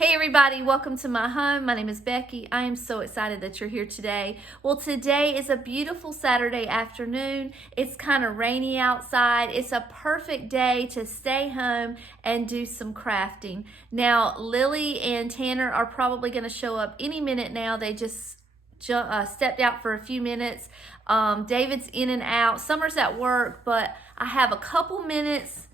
Hey everybody, welcome to my home. My name is Becky. I am so excited that you're here today. Well, today is a beautiful Saturday afternoon. It's kind of rainy outside. It's a perfect day to stay home and do some crafting. Now, Lily and Tanner are probably going to show up any minute now. They just stepped out for a few minutes. David's in and out. Summer's at work, but I have a couple minutes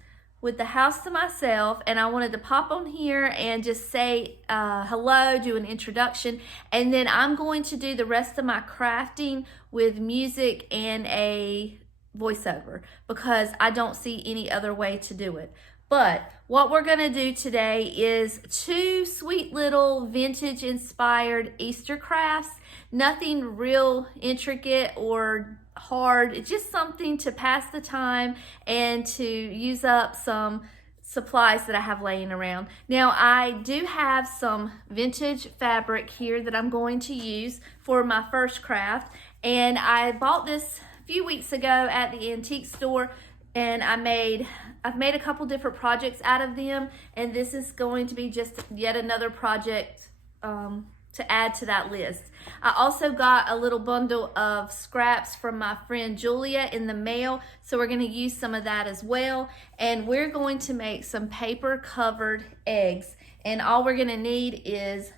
with the house to myself, and I wanted to pop on here and just say hello, do an introduction, and then I'm going to do the rest of my crafting with music and a voiceover because I don't see any other way to do it. But what we're going to do today is two sweet little vintage inspired Easter crafts. Nothing real intricate or hard. It's just something to pass the time and to use up some supplies that I have laying around. Now, I do have some vintage fabric here that I'm going to use for my first craft, and I bought this a few weeks ago at the antique store, and I've made a couple different projects out of them, and this is going to be just yet another project to add to that list. I also got a little bundle of scraps from my friend Julia in the mail, so we're going to use some of that as well. And we're going to make some paper covered eggs, and all we're going to need is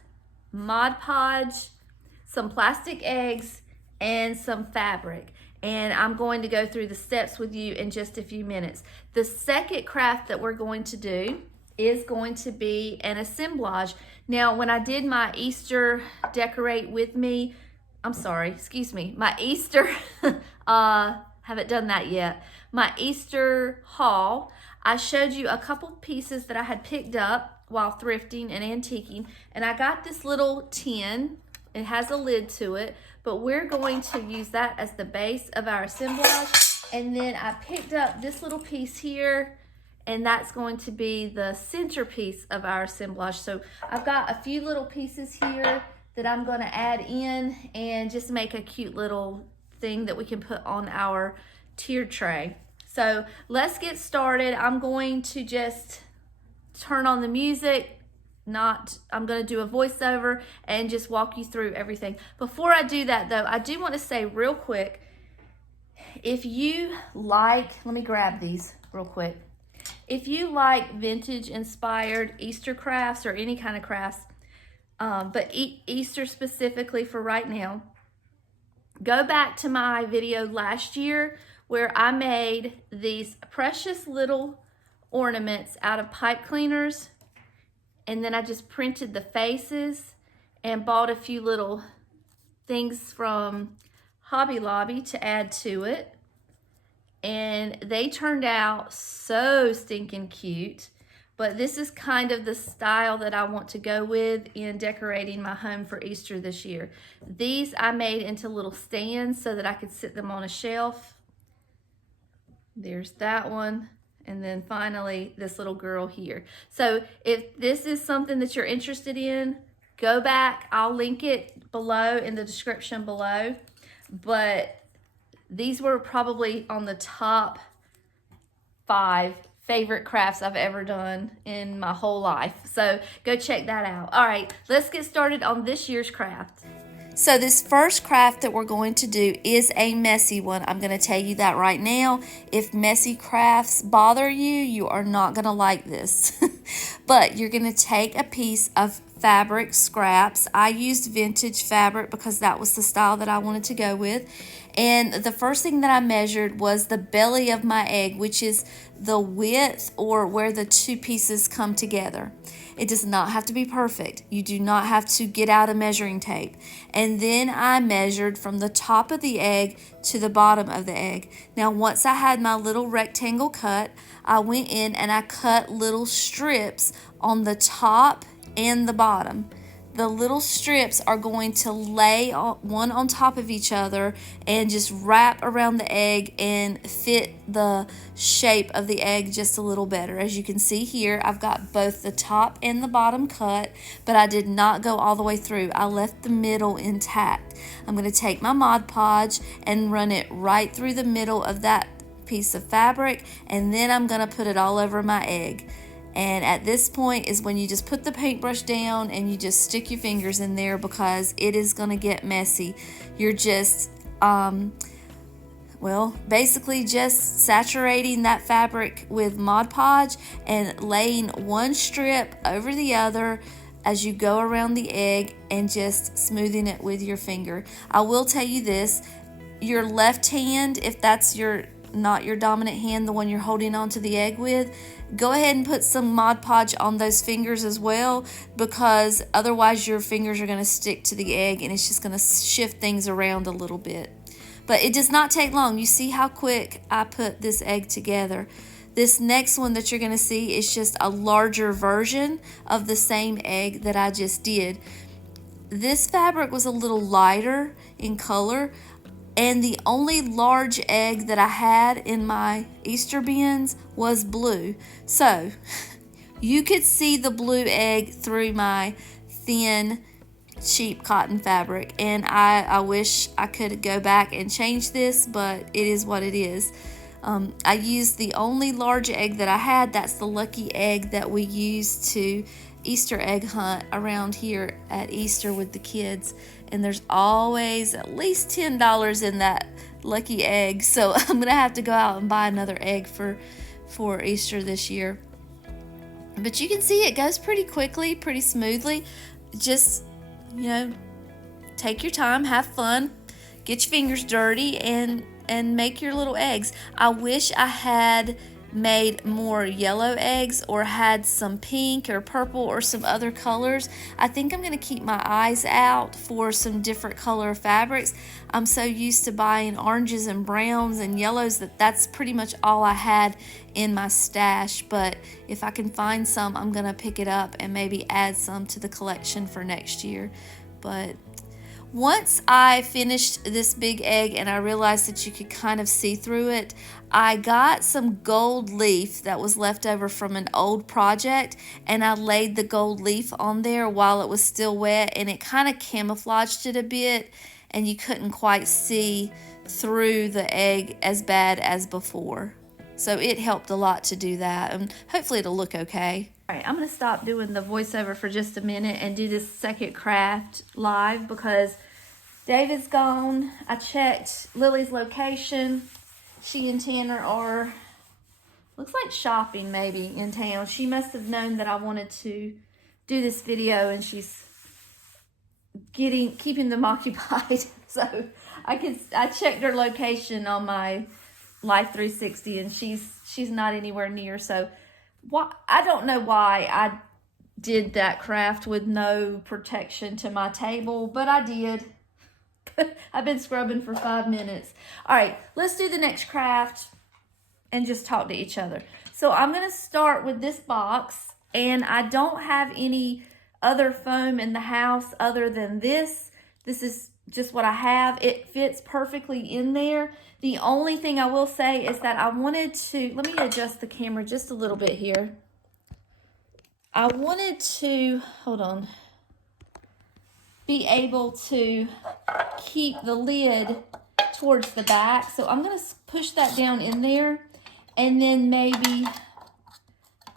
Mod Podge, some plastic eggs, and some fabric. And I'm going to go through the steps with you in just a few minutes. The second craft that we're going to do is going to be an assemblage. Now, when I did my Easter decorate with me, my Easter, haven't done that yet. My Easter haul, I showed you a couple pieces that I had picked up while thrifting and antiquing, and I got this little tin. It has a lid to it, but we're going to use that as the base of our assemblage. And then I picked up this little piece here, and that's going to be the centerpiece of our assemblage. So I've got a few little pieces here that I'm going to add in and just make a cute little thing that we can put on our tier tray. So let's get started. I'm going to just turn on the music. I'm going to do a voiceover and just walk you through everything. Before I do that though, I do want to say real quick, if you like, let me grab these real quick. If you like vintage inspired Easter crafts or any kind of crafts, but Easter specifically for right now, go back to my video last year where I made these precious little ornaments out of pipe cleaners, and then I just printed the faces and bought a few little things from Hobby Lobby to add to it. And they turned out so stinking cute. But this is kind of the style that I want to go with in decorating my home for Easter this year. These I made into little stands so that I could sit them on a shelf. There's that one. And then finally, this little girl here. So if this is something that you're interested in, go back. I'll link it below in the description below. But these were probably on the top 5 favorite crafts I've ever done in my whole life. So go check that out. All right, let's get started on this year's craft. So this first craft that we're going to do is a messy one. I'm going to tell you that right now. If messy crafts bother you, you are not going to like this. But you're going to take a piece of fabric scraps. I used vintage fabric because that was the style that I wanted to go with. And the first thing that I measured was the belly of my egg, which is the width or where the two pieces come together. It does not have to be perfect. You do not have to get out a measuring tape. And then I measured from the top of the egg to the bottom of the egg. Now, once I had my little rectangle cut, I went in and I cut little strips on the top and the bottom. The little strips are going to lay one on top of each other and just wrap around the egg and fit the shape of the egg just a little better. As you can see here, I've got both the top and the bottom cut, but I did not go all the way through. I left the middle intact. I'm going to take my Mod Podge and run it right through the middle of that piece of fabric, and then I'm going to put it all over my egg. And at this point is when you just put the paintbrush down and you just stick your fingers in there, because it is going to get messy. You're just well, basically just saturating that fabric with Mod Podge and laying one strip over the other as you go around the egg and just smoothing it with your finger. I will tell you this, your left hand, if that's not your dominant hand, the one you're holding onto the egg with, go ahead and put some Mod Podge on those fingers as well, because otherwise your fingers are going to stick to the egg and it's just going to shift things around a little bit. But it does not take long. You see how quick I put this egg together. This next one that you're going to see is just a larger version of the same egg that I just did. This fabric was a little lighter in color, and the only large egg that I had in my Easter bins was blue. So you could see the blue egg through my thin cheap cotton fabric, and I wish I could go back and change this, but it is what it is. I used the only large egg that I had. That's the lucky egg that we use to Easter egg hunt around here at Easter with the kids, and there's always at least $10 in that lucky egg, so I'm gonna have to go out and buy another egg for Easter this year. But you can see it goes pretty quickly, pretty smoothly. Just, take your time, have fun, get your fingers dirty, and make your little eggs. I wish I had made more yellow eggs or had some pink or purple or some other colors. I think I'm going to keep my eyes out for some different color fabrics. I'm so used to buying oranges and browns and yellows that's pretty much all I had in my stash. But if I can find some, I'm going to pick it up and maybe add some to the collection for next year. But once I finished this big egg and I realized that you could kind of see through it, I got some gold leaf that was left over from an old project, and I laid the gold leaf on there while it was still wet, and it kind of camouflaged it a bit, and you couldn't quite see through the egg as bad as before. So it helped a lot to do that, and hopefully it'll look okay. All right, I'm going to stop doing the voiceover for just a minute and do this second craft live because David's gone. I checked Lily's location. She and Tanner are, looks like shopping maybe in town. She must have known that I wanted to do this video, and she's keeping them occupied. So I checked her location on my Life 360, and she's not anywhere near. So I don't know why I did that craft with no protection to my table, but I did. I've been scrubbing for 5 minutes. All right, let's do the next craft and just talk to each other. So I'm going to start with this box, and I don't have any other foam in the house other than this. This is just what I have. It fits perfectly in there. The only thing I will say is that I wanted to, let me adjust the camera just a little bit here. I wanted to, hold on, be able to keep the lid towards the back. So I'm going to push that down in there and then maybe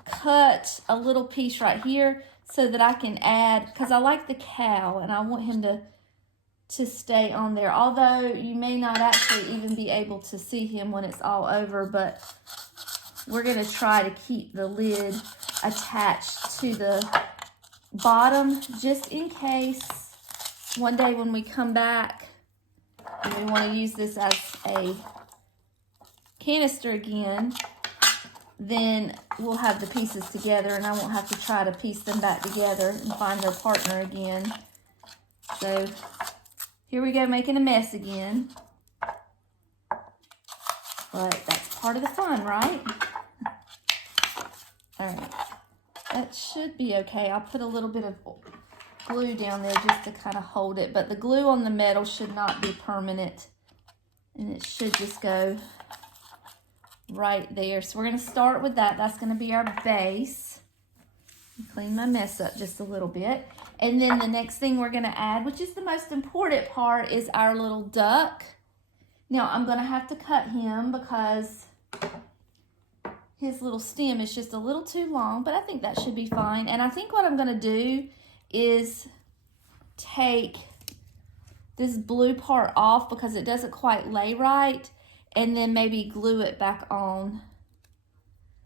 cut a little piece right here so that I can add, because I like the cow and I want him to stay on there. Although you may not actually even be able to see him when it's all over, but we're going to try to keep the lid attached to the bottom just in case one day when we come back and we want to use this as a canister again, then we'll have the pieces together and I won't have to try to piece them back together and find their partner again. So here we go, making a mess again. But that's part of the fun, right? All right, that should be okay. I'll put a little bit of glue down there just to kind of hold it, but the glue on the metal should not be permanent, and it should just go right there. So we're going to start with that. That's going to be our base. Clean my mess up just a little bit, and then the next thing we're going to add, which is the most important part, is our little duck. Now I'm going to have to cut him because his little stem is just a little too long, but I think that should be fine. And I think what I'm gonna do is take this blue part off because it doesn't quite lay right, and then maybe glue it back on.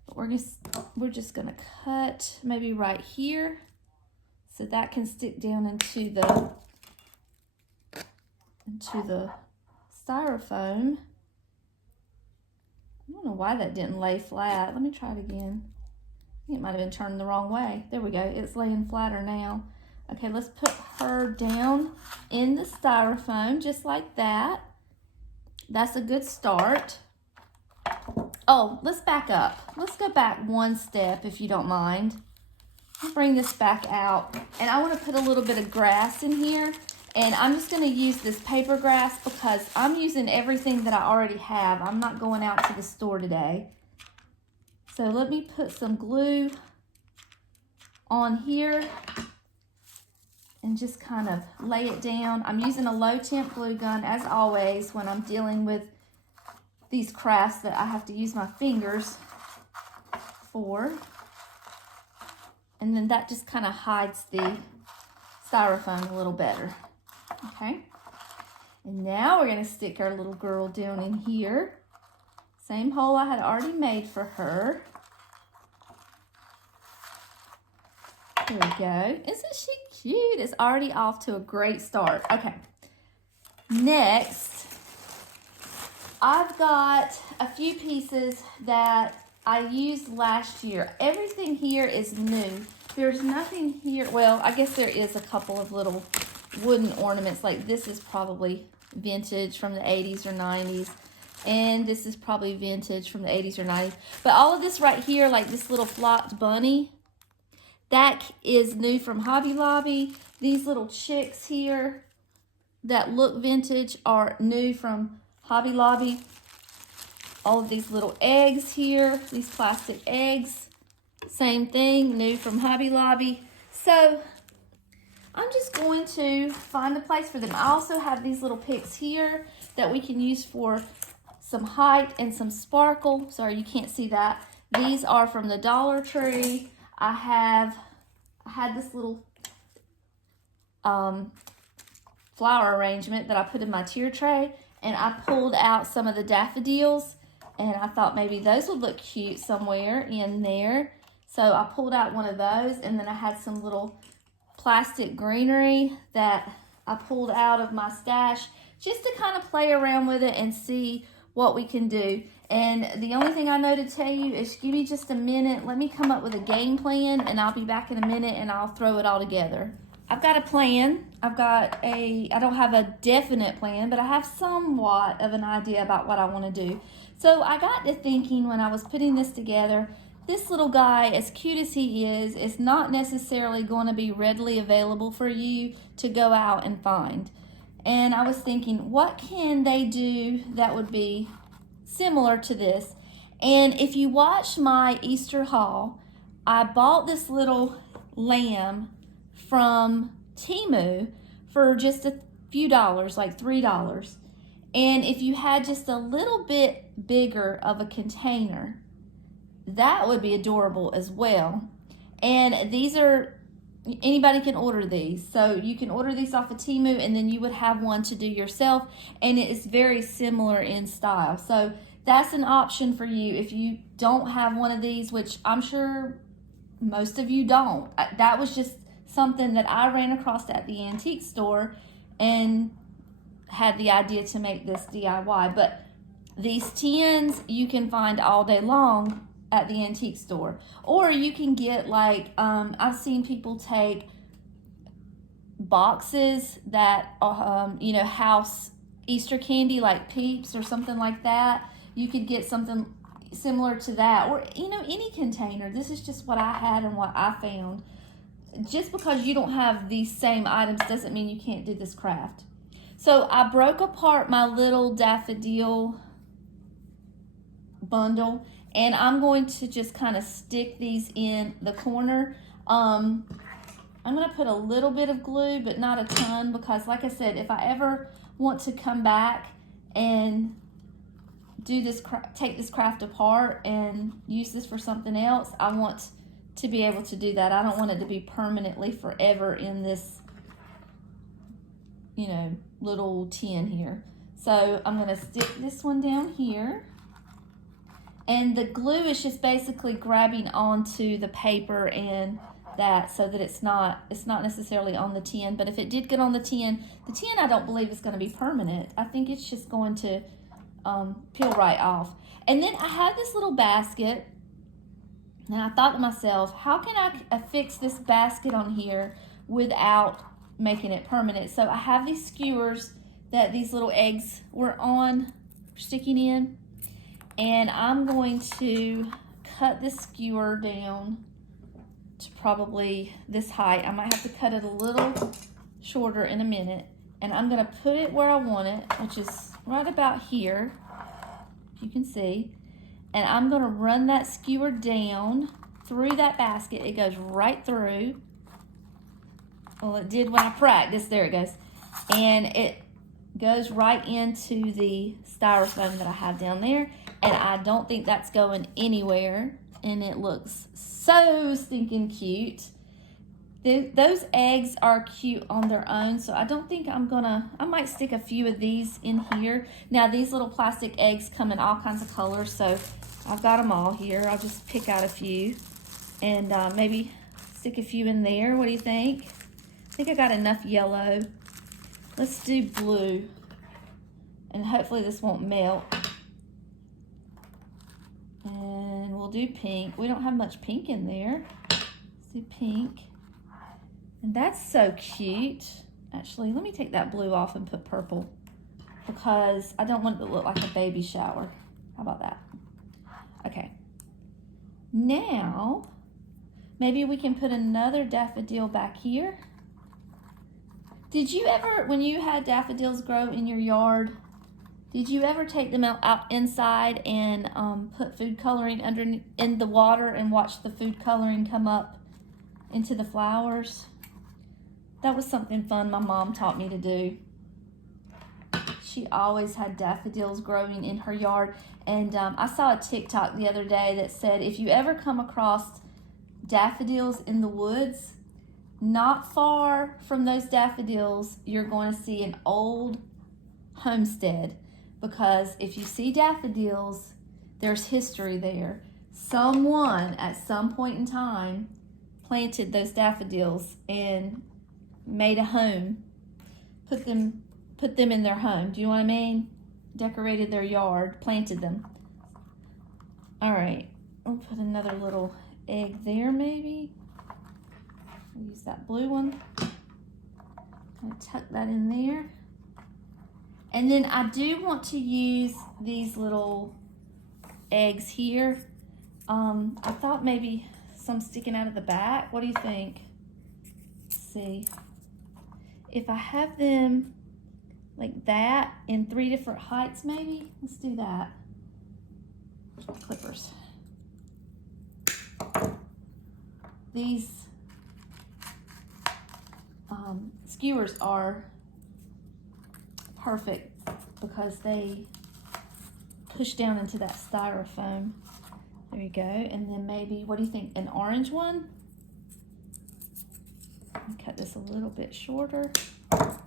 But we're just gonna cut maybe right here so that can stick down into the styrofoam. I don't know why that didn't lay flat. Let me try it again. I think it might have been turned the wrong way. There we go. It's laying flatter now. Okay, let's put her down in the styrofoam just like that. That's a good start. Oh, let's back up. Let's go back one step if you don't mind. I'll bring this back out. And I want to put a little bit of grass in here. And I'm just going to use this paper grass because I'm using everything that I already have. I'm not going out to the store today. So let me put some glue on here and just kind of lay it down. I'm using a low temp glue gun as always when I'm dealing with these crafts that I have to use my fingers for. And then that just kind of hides the styrofoam a little better. Okay. And now we're going to stick our little girl down in here. Same hole I had already made for her. There we go. Isn't she cute? It's already off to a great start. Okay. Next, I've got a few pieces that I used last year. Everything here is new. There's nothing here. Well, I guess there is a couple of little wooden ornaments. Like this is probably vintage from the 80s or 90s. And this is probably vintage from the 80s or 90s. But all of this right here, like this little flocked bunny, that is new from Hobby Lobby. These little chicks here that look vintage are new from Hobby Lobby. All of these little eggs here, these plastic eggs, same thing, new from Hobby Lobby. So I'm just going to find a place for them. I also have these little picks here that we can use for some height and some sparkle. Sorry, you can't see that. These are from the Dollar Tree. I had this little flower arrangement that I put in my tier tray, and I pulled out some of the daffodils, and I thought maybe those would look cute somewhere in there. So I pulled out one of those, and then I had some little plastic greenery that I pulled out of my stash just to kind of play around with it and see what we can do. And the only thing I know to tell you is give me just a minute. Let me come up with a game plan, and I'll be back in a minute and I'll throw it all together. I've got a plan. I don't have a definite plan, but I have somewhat of an idea about what I want to do. So I got to thinking when I was putting this together, this little guy, as cute as he is not necessarily going to be readily available for you to go out and find. And I was thinking, what can they do that would be similar to this? And if you watch my Easter haul, I bought this little lamb from Temu for just a few dollars, like $3. And if you had just a little bit bigger of a container, that would be adorable as well. And these are, anybody can order these. So you can order these off of Temu, and then you would have one to do yourself. And it is very similar in style. So that's an option for you if you don't have one of these, which I'm sure most of you don't. That was just something that I ran across at the antique store and had the idea to make this DIY. But these tins you can find all day long at the antique store. Or you can get like, I've seen people take boxes that, house Easter candy like Peeps or something like that. You could get something similar to that, or, any container. This is just what I had and what I found. Just because you don't have these same items doesn't mean you can't do this craft. So I broke apart my little daffodil bundle, and I'm going to just kind of stick these in the corner. I'm going to put a little bit of glue, but not a ton, because like I said, if I ever want to come back and do this, take this craft apart and use this for something else, I want to be able to do that. I don't want it to be permanently forever in this, you know, little tin here. So I'm going to stick this one down here. And the glue is just basically grabbing onto the paper and that, so that it's not necessarily on the tin. But if it did get on the tin I don't believe is going to be permanent. I think it's just going to peel right off. And then I have this little basket, and I thought to myself, how can I fix this basket on here without making it permanent? So I have these skewers that these little eggs were sticking in, and I'm going to cut this skewer down to probably this height. I might have to cut it a little shorter in a minute, and I'm going to put it where I want it, which is right about here, if you can see. And I'm going to run that skewer down through that basket. It goes right through. Well, it did when I practiced. There it goes. And it goes right into the styrofoam that I have down there. And I don't think that's going anywhere. And it looks so stinking cute. Those eggs are cute on their own, so I don't think I might stick a few of these in here. Now, these little plastic eggs come in all kinds of colors, so I've got them all here. I'll just pick out a few and maybe stick a few in there. What do you think? I think I got enough yellow. Let's do blue, and hopefully this won't melt. And we'll do pink. We don't have much pink in there. Let's do pink. And that's so cute. Actually, let me take that blue off and put purple, because I don't want it to look like a baby shower. How about that? Okay. Now, maybe we can put another daffodil back here. Did you ever, when you had daffodils grow in your yard, did you ever take them out inside and put food coloring in the water and watch the food coloring come up into the flowers? That was something fun my mom taught me to do. She always had daffodils growing in her yard. And I saw a TikTok the other day that said, if you ever come across daffodils in the woods, not far from those daffodils, you're going to see an old homestead. Because if you see daffodils, there's history there. Someone at some point in time planted those daffodils and made a home, put them in their home. Do you know what I mean? Decorated their yard, planted them. All right, I'll put another little egg there maybe. I'll use that blue one. I'm gonna tuck that in there. And then I do want to use these little eggs here. I thought maybe some sticking out of the back. What do you think? Let's see. If I have them like that in 3 different heights maybe, let's do that. Clippers. These skewers are perfect because they push down into that styrofoam. There you go. And then maybe, what do you think, an orange one? Cut this a little bit shorter. That.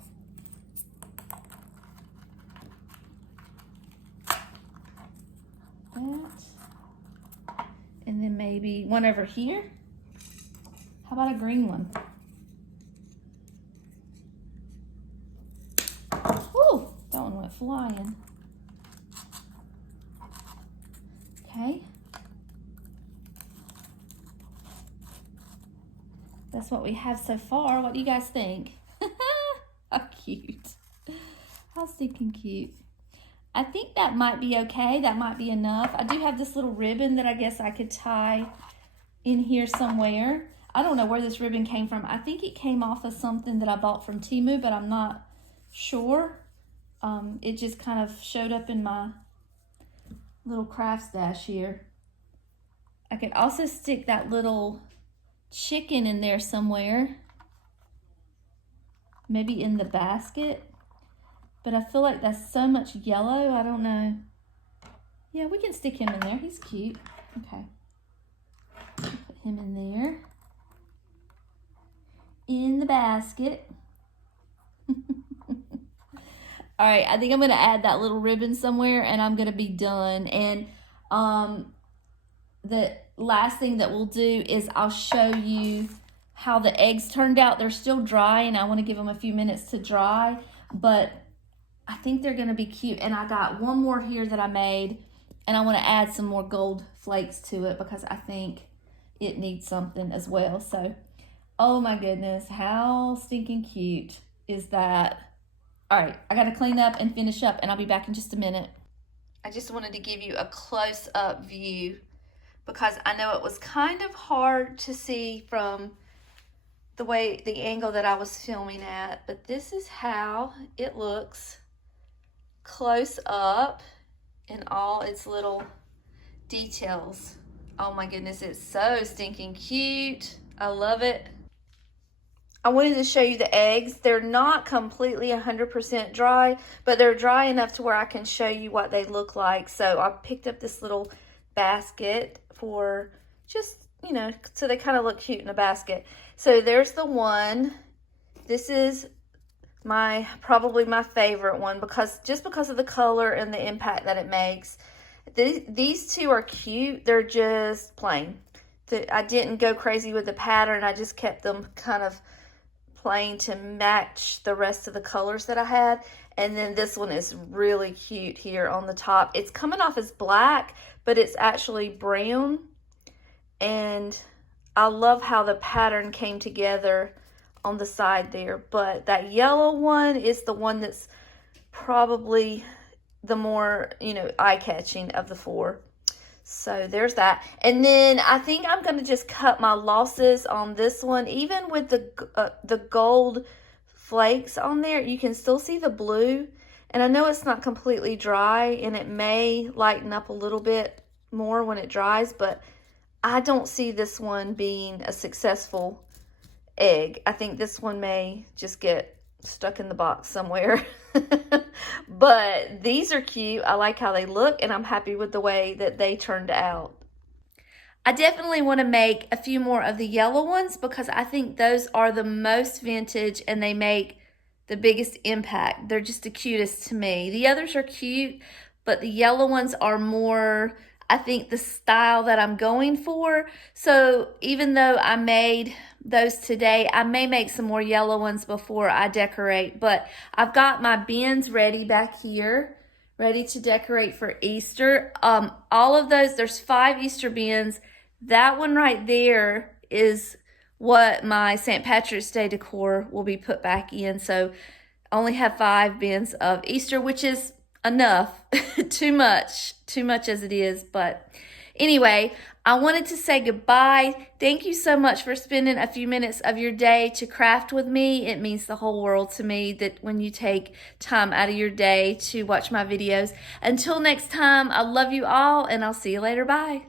And then maybe one over here. How about a green one? Woo! That one went flying. Okay. That's what we have so far. What do you guys think? How cute. How stinking cute. I think that might be okay. That might be enough. I do have this little ribbon that I guess I could tie in here somewhere. I don't know where this ribbon came from. I think it came off of something that I bought from Temu, but I'm not sure. It just kind of showed up in my little craft stash here. I could also stick that little chicken in there somewhere, maybe in the basket, but I feel like that's so much yellow. I don't know. Yeah, we can stick him in there. He's cute. Okay. Put him in there. In the basket. All right, I think I'm going to add that little ribbon somewhere and I'm going to be done. And the last thing that we'll do is I'll show you how the eggs turned out. They're still dry and I want to give them a few minutes to dry, but I think they're going to be cute. And I got one more here that I made and I want to add some more gold flakes to it because I think it needs something as well. So, oh my goodness, how stinking cute is that? All right, I got to clean up and finish up, and I'll be back in just a minute. I just wanted to give you a close-up view because I know it was kind of hard to see from the angle that I was filming at, but this is how it looks close up in all its little details. Oh my goodness, it's so stinking cute. I love it. I wanted to show you the eggs. They're not completely 100% dry, but they're dry enough to where I can show you what they look like. So I picked up this little basket for just, you know, so they kind of look cute in a basket. So there's the one. This is probably my favorite one because of the color and the impact that it makes. These two are cute. They're just plain. I didn't go crazy with the pattern. I just kept them kind of plain to match the rest of the colors that I had. And then this one is really cute here on the top. It's coming off as black, but it's actually brown. And I love how the pattern came together on the side there. But that yellow one is the one that's probably the more, you know, eye-catching of the four. So there's that. And then I think I'm going to just cut my losses on this one. Even with the gold flakes on there, you can still see the blue. And I know it's not completely dry and it may lighten up a little bit more when it dries, but I don't see this one being a successful egg. I think this one may just get stuck in the box somewhere. But these are cute. I like how they look and I'm happy with the way that they turned out. I definitely want to make a few more of the yellow ones because I think those are the most vintage and they make the biggest impact. They're just the cutest to me. The others are cute, but the yellow ones are more, I think, the style that I'm going for. So even though I made those today, I may make some more yellow ones before I decorate. But I've got my bins ready back here, ready to decorate for Easter. All of those, there's 5 Easter bins. That one right there is what my St. Patrick's Day decor will be put back in. So I only have 5 bins of Easter, which is enough. too much as it is. But anyway, I wanted to say goodbye. Thank you so much for spending a few minutes of your day to craft with me. It means the whole world to me that when you take time out of your day to watch my videos. Until next time, I love you all and I'll see you later. Bye.